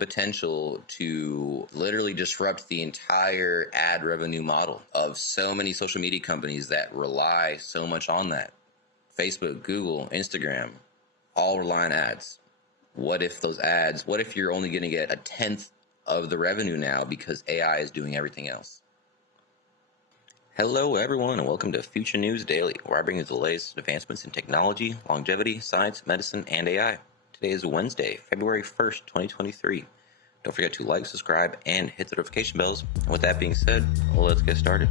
potential to literally disrupt the entire ad revenue model of so many social media companies that rely so much on that. Facebook, Google, Instagram, all rely on ads. What if you're only going to get a tenth of the revenue now because AI is doing everything else? Hello everyone, and welcome to Future News Daily, where I bring you the latest advancements in technology, longevity, science, medicine, and AI. Today is Wednesday, February 1st, 2023. Don't forget to like, subscribe, and hit the notification bells. And with that being said, let's get started.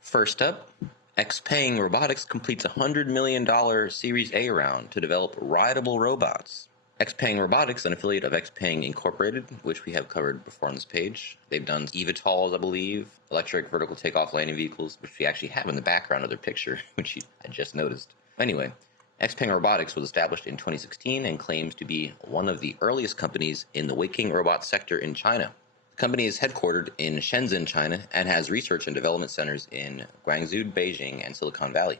First up, XPeng Robotics completes a $100 million Series A round to develop Ridable Robots. XPeng Robotics, an affiliate of XPeng Incorporated, which we have covered before on this page. They've done eVTOLs, I believe, electric vertical takeoff landing vehicles, which we actually have in the background of their picture, which I just noticed. Anyway, XPeng Robotics was established in 2016 and claims to be one of the earliest companies in the waking robot sector in China. The company is headquartered in Shenzhen, China, and has research and development centers in Guangzhou, Beijing, and Silicon Valley.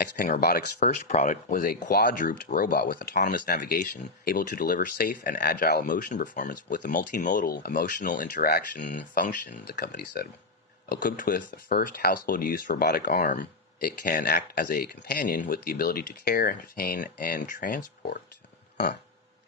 XPeng Robotics' first product was a quadruped robot with autonomous navigation, able to deliver safe and agile motion performance with a multimodal emotional interaction function, the company said. Equipped with the first household-use robotic arm, it can act as a companion with the ability to care, entertain, and transport.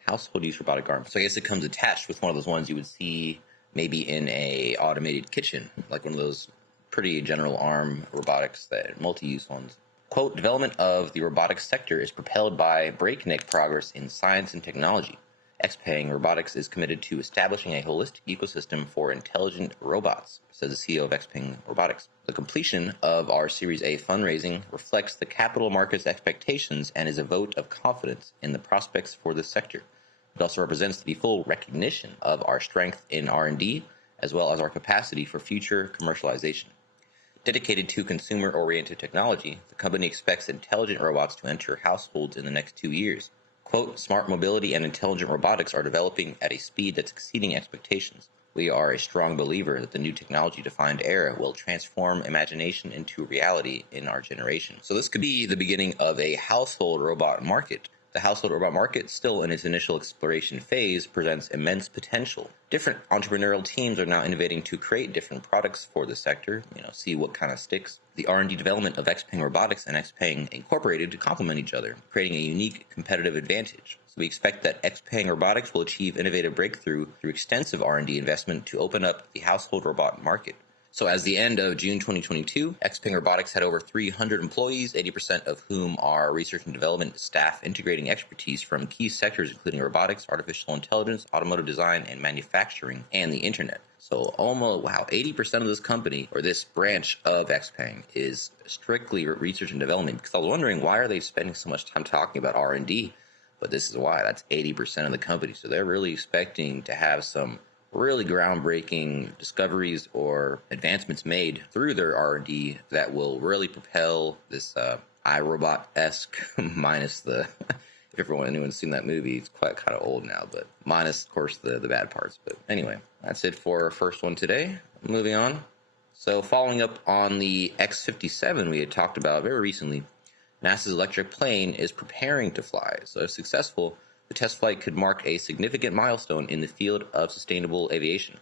Household-use robotic arm. So I guess it comes attached with one of those ones you would see maybe in a automated kitchen, like one of those pretty general arm robotics, that multi-use ones. Quote, development of the robotics sector is propelled by breakneck progress in science and technology. XPeng Robotics is committed to establishing a holistic ecosystem for intelligent robots, says the CEO of XPeng Robotics. The completion of our Series A fundraising reflects the capital market's expectations and is a vote of confidence in the prospects for this sector. It also represents the full recognition of our strength in R&D, as well as our capacity for future commercialization. Dedicated to consumer-oriented technology, the company expects intelligent robots to enter households in the next 2 years. Quote, smart mobility and intelligent robotics are developing at a speed that's exceeding expectations. We are a strong believer that the new technology-defined era will transform imagination into reality in our generation. So this could be the beginning of a household robot market. The household robot market, still in its initial exploration phase, presents immense potential. Different entrepreneurial teams are now innovating to create different products for the sector, see what kind of sticks. The R&D development of XPeng Robotics and XPeng Incorporated to complement each other, creating a unique competitive advantage. So we expect that XPeng Robotics will achieve innovative breakthrough through extensive R&D investment to open up the household robot market. So as the end of June 2022, XPeng Robotics had over 300 employees, 80% of whom are research and development staff integrating expertise from key sectors including robotics, artificial intelligence, automotive design, and manufacturing, and the internet. So 80% of this company, or this branch of XPeng, is strictly research and development. Because I was wondering, why are they spending so much time talking about R&D? But this is why. That's 80% of the company. So they're really expecting to have some really groundbreaking discoveries or advancements made through their R&D that will really propel this iRobot-esque, minus the, if anyone's seen that movie, it's quite kind of old now, but minus, of course, the bad parts. But anyway, that's it for our first one today. Moving on. So following up on the X-57 we had talked about very recently, NASA's electric plane is preparing to fly. So if successful, the test flight could mark a significant milestone in the field of sustainable aviation.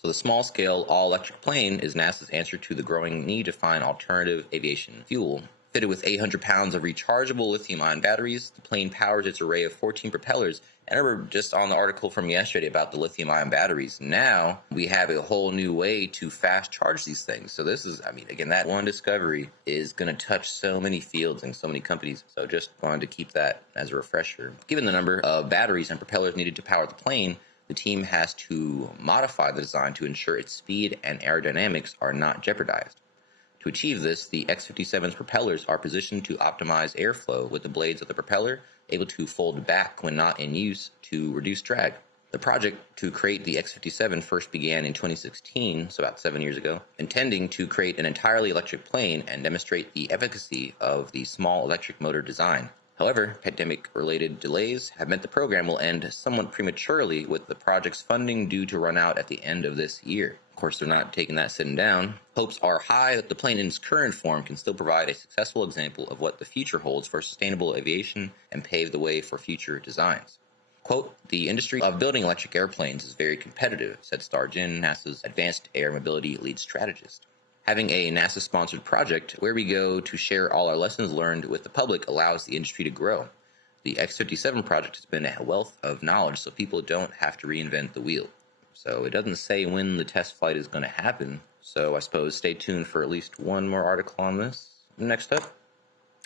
So the small-scale all-electric plane is NASA's answer to the growing need to find alternative aviation fuel. Fitted with 800 pounds of rechargeable lithium-ion batteries, the plane powers its array of 14 propellers. And I remember just on the article from yesterday about the lithium-ion batteries, now we have a whole new way to fast charge these things. So this is, again, that one discovery is going to touch so many fields and so many companies. So just wanted to keep that as a refresher. Given the number of batteries and propellers needed to power the plane, the team has to modify the design to ensure its speed and aerodynamics are not jeopardized. To achieve this, the X-57's propellers are positioned to optimize airflow, with the blades of the propeller able to fold back when not in use to reduce drag. The project to create the X-57 first began in 2016, so about 7 years ago, intending to create an entirely electric plane and demonstrate the efficacy of the small electric motor design. However, pandemic-related delays have meant the program will end somewhat prematurely, with the project's funding due to run out at the end of this year. Of course, they're not taking that sitting down. Hopes are high that the plane in its current form can still provide a successful example of what the future holds for sustainable aviation and pave the way for future designs. Quote, "The industry of building electric airplanes is very competitive," said Star Jin, NASA's advanced air mobility lead strategist. "Having a NASA-sponsored project where we go to share all our lessons learned with the public allows the industry to grow. The X-57 project has been a wealth of knowledge, so people don't have to reinvent the wheel." So it doesn't say when the test flight is going to happen, so I suppose stay tuned for at least one more article on this. Next up,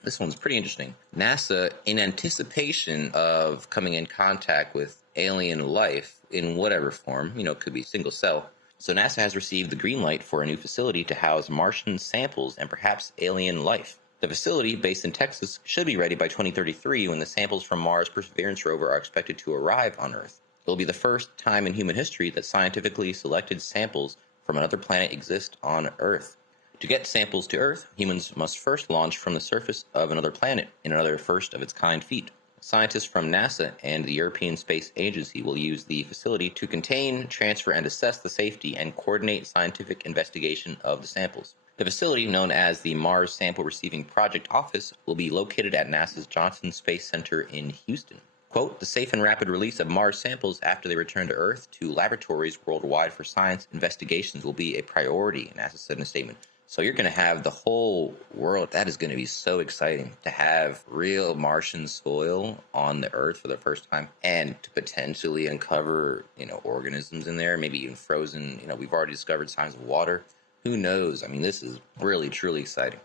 this one's pretty interesting. NASA, in anticipation of coming in contact with alien life in whatever form, it could be single cell. So NASA has received the green light for a new facility to house Martian samples and perhaps alien life. The facility, based in Texas, should be ready by 2033 when the samples from Mars Perseverance rover are expected to arrive on Earth. It will be the first time in human history that scientifically selected samples from another planet exist on Earth. To get samples to Earth, humans must first launch from the surface of another planet in another first-of-its-kind feat. Scientists from NASA and the European Space Agency will use the facility to contain, transfer, and assess the safety and coordinate scientific investigation of the samples. The facility, known as the Mars Sample Receiving Project Office, will be located at NASA's Johnson Space Center in Houston. Quote, "The safe and rapid release of Mars samples after they return to Earth to laboratories worldwide for science investigations will be a priority," NASA said in a statement. So you're going to have the whole world. That is going to be so exciting to have real Martian soil on the Earth for the first time and to potentially uncover, organisms in there, maybe even frozen. We've already discovered signs of water. Who knows? I mean, this is really, truly exciting.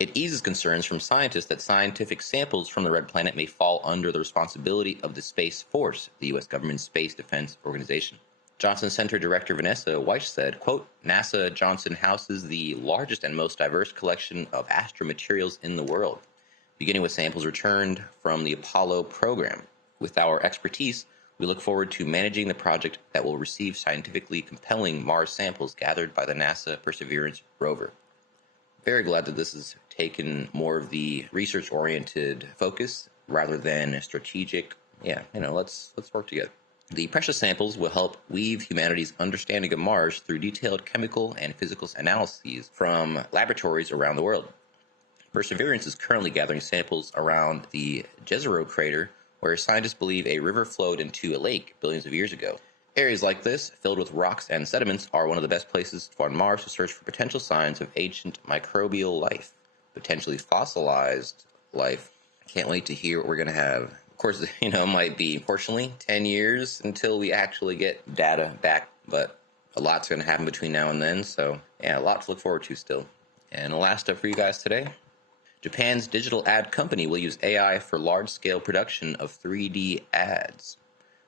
It eases concerns from scientists that scientific samples from the Red Planet may fall under the responsibility of the Space Force, the U.S. government's space defense organization. Johnson Center Director Vanessa Weich said, quote, "NASA Johnson houses the largest and most diverse collection of astromaterials in the world, beginning with samples returned from the Apollo program. With our expertise, we look forward to managing the project that will receive scientifically compelling Mars samples gathered by the NASA Perseverance rover." Very glad that this has taken more of the research-oriented focus rather than strategic. Let's work together. The precious samples will help weave humanity's understanding of Mars through detailed chemical and physical analyses from laboratories around the world. Perseverance is currently gathering samples around the Jezero crater, where scientists believe a river flowed into a lake billions of years ago. Areas like this, filled with rocks and sediments, are one of the best places on Mars to search for potential signs of ancient microbial life, potentially fossilized life. Can't wait to hear what we're going to have. Of course, it might be, unfortunately, 10 years until we actually get data back, but a lot's going to happen between now and then, so a lot to look forward to still. And the last up for you guys today, Japan's digital ad company will use AI for large-scale production of 3D ads.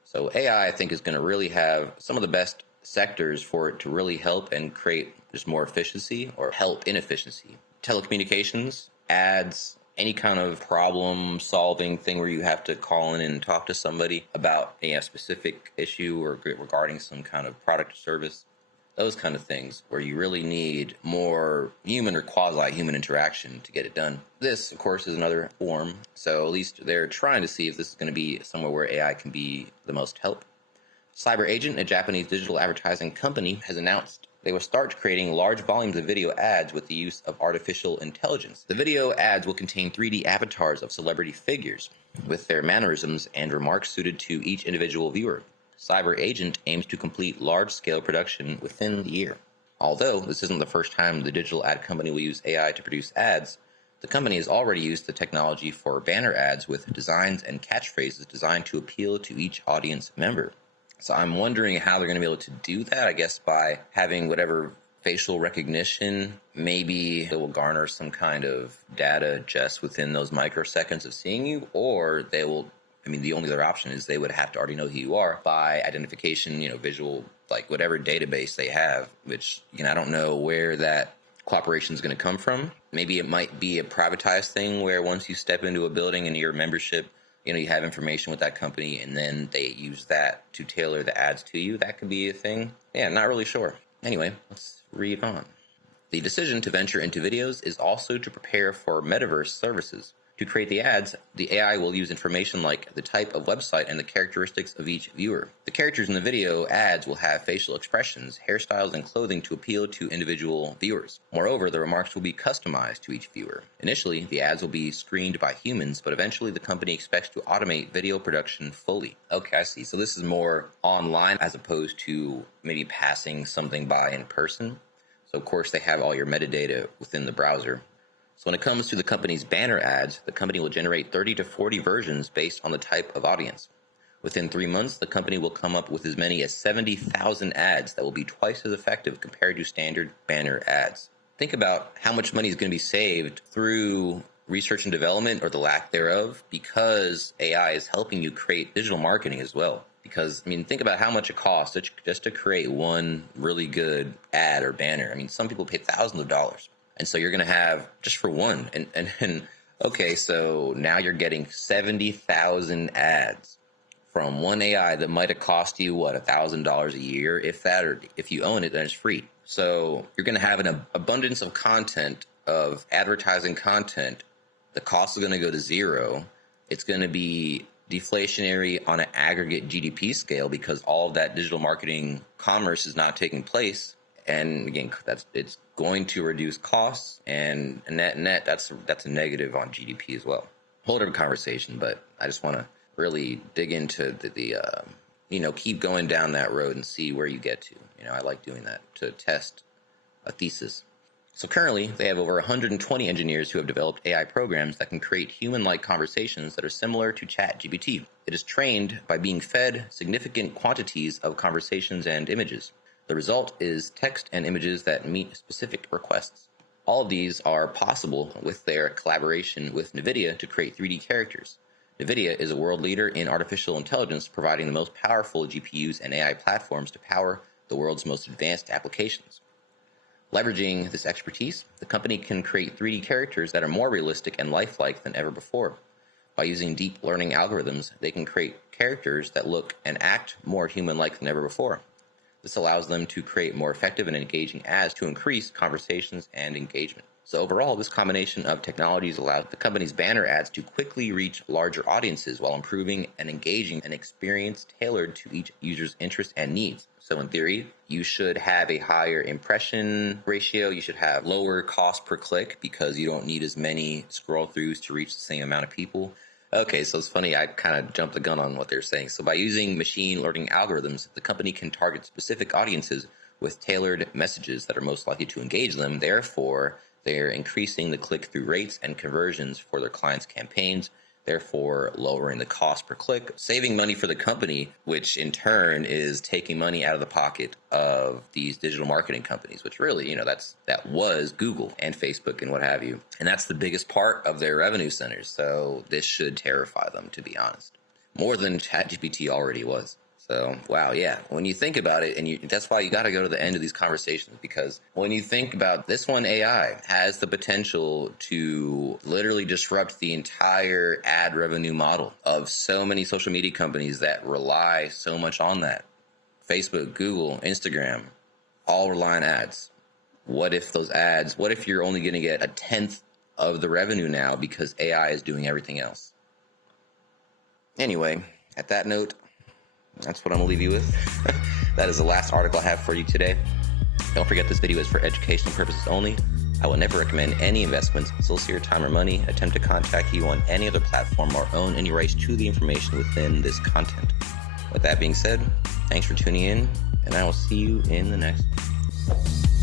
So AI, I think, is going to really have some of the best sectors for it to really help and create just more efficiency or help inefficiency. Telecommunications, ads, any kind of problem-solving thing where you have to call in and talk to somebody about a specific issue or regarding some kind of product or service. Those kind of things where you really need more human or quasi-human interaction to get it done. This, of course, is another form, so at least they're trying to see if this is going to be somewhere where AI can be the most help. Cyber Agent, a Japanese digital advertising company, has announced they will start creating large volumes of video ads with the use of artificial intelligence. The video ads will contain 3D avatars of celebrity figures, with their mannerisms and remarks suited to each individual viewer. Cyber Agent aims to complete large-scale production within the year. Although this isn't the first time the digital ad company will use AI to produce ads, the company has already used the technology for banner ads with designs and catchphrases designed to appeal to each audience member. So I'm wondering how they're going to be able to do that, I guess by having whatever facial recognition, maybe it will garner some kind of data just within those microseconds of seeing you, or they will, the only other option is they would have to already know who you are by identification, visual, like whatever database they have, which, I don't know where that cooperation is going to come from. Maybe it might be a privatized thing where once you step into a building and your membership, you have information with that company and then they use that to tailor the ads to you. That could be a thing. Yeah, not really sure. Anyway, let's read on. The decision to venture into videos is also to prepare for metaverse services. To create the ads, the AI will use information like the type of website and the characteristics of each viewer. The characters in the video ads will have facial expressions, hairstyles, and clothing to appeal to individual viewers. Moreover, the remarks will be customized to each viewer. Initially, the ads will be screened by humans, but eventually the company expects to automate video production fully. Okay, I see. So this is more online as opposed to maybe passing something by in person. So of course they have all your metadata within the browser. So when it comes to the company's banner ads, the company will generate 30 to 40 versions based on the type of audience. Within 3 months, the company will come up with as many as 70,000 ads that will be twice as effective compared to standard banner ads. Think about how much money is going to be saved through research and development, or the lack thereof, because AI is helping you create digital marketing as well. Because, think about how much it costs just to create one really good ad or banner. Some people pay thousands of dollars. And so you're going to have just for one. And okay, so now you're getting 70,000 ads from one AI that might have cost you, $1,000 a year, if that, or if you own it, then it's free. So you're going to have an abundance of content, of advertising content. The cost is going to go to zero. It's going to be deflationary on an aggregate GDP scale because all of that digital marketing commerce is not taking place. And again, it's going to reduce costs, and net that's a negative on GDP as well. Whole different conversation, but I just want to really dig into the keep going down that road and see where you get to. I like doing that to test a thesis. So currently, they have over 120 engineers who have developed AI programs that can create human-like conversations that are similar to ChatGPT. It is trained by being fed significant quantities of conversations and images. The result is text and images that meet specific requests. All of these are possible with their collaboration with NVIDIA to create 3D characters. NVIDIA is a world leader in artificial intelligence, providing the most powerful GPUs and AI platforms to power the world's most advanced applications. Leveraging this expertise, the company can create 3D characters that are more realistic and lifelike than ever before. By using deep learning algorithms, they can create characters that look and act more human-like than ever before. This allows them to create more effective and engaging ads to increase conversations and engagement. So overall, this combination of technologies allows the company's banner ads to quickly reach larger audiences while improving and engaging an experience tailored to each user's interests and needs. So in theory, you should have a higher impression ratio. You should have lower cost per click because you don't need as many scroll throughs to reach the same amount of people. Okay, so it's funny, I kind of jumped the gun on what they're saying. So by using machine learning algorithms, the company can target specific audiences with tailored messages that are most likely to engage them. Therefore, they're increasing the click-through rates and conversions for their clients' campaigns, therefore lowering the cost per click, saving money for the company, which in turn is taking money out of the pocket of these digital marketing companies, which really, that was Google and Facebook and what have you. And that's the biggest part of their revenue centers. So this should terrify them, to be honest, more than ChatGPT already was. So, wow, yeah, when you think about it, and that's why you got to go to the end of these conversations, because when you think about this one, AI has the potential to literally disrupt the entire ad revenue model of so many social media companies that rely so much on that. Facebook, Google, Instagram, all rely on ads. What if you're only going to get a tenth of the revenue now because AI is doing everything else? Anyway, at that note, that's what I'm going to leave you with. That is the last article I have for you today. Don't forget this video is for educational purposes only. I will never recommend any investments, solicit your time or money, attempt to contact you on any other platform, or own any rights to the information within this content. With that being said, thanks for tuning in, and I will see you in the next one.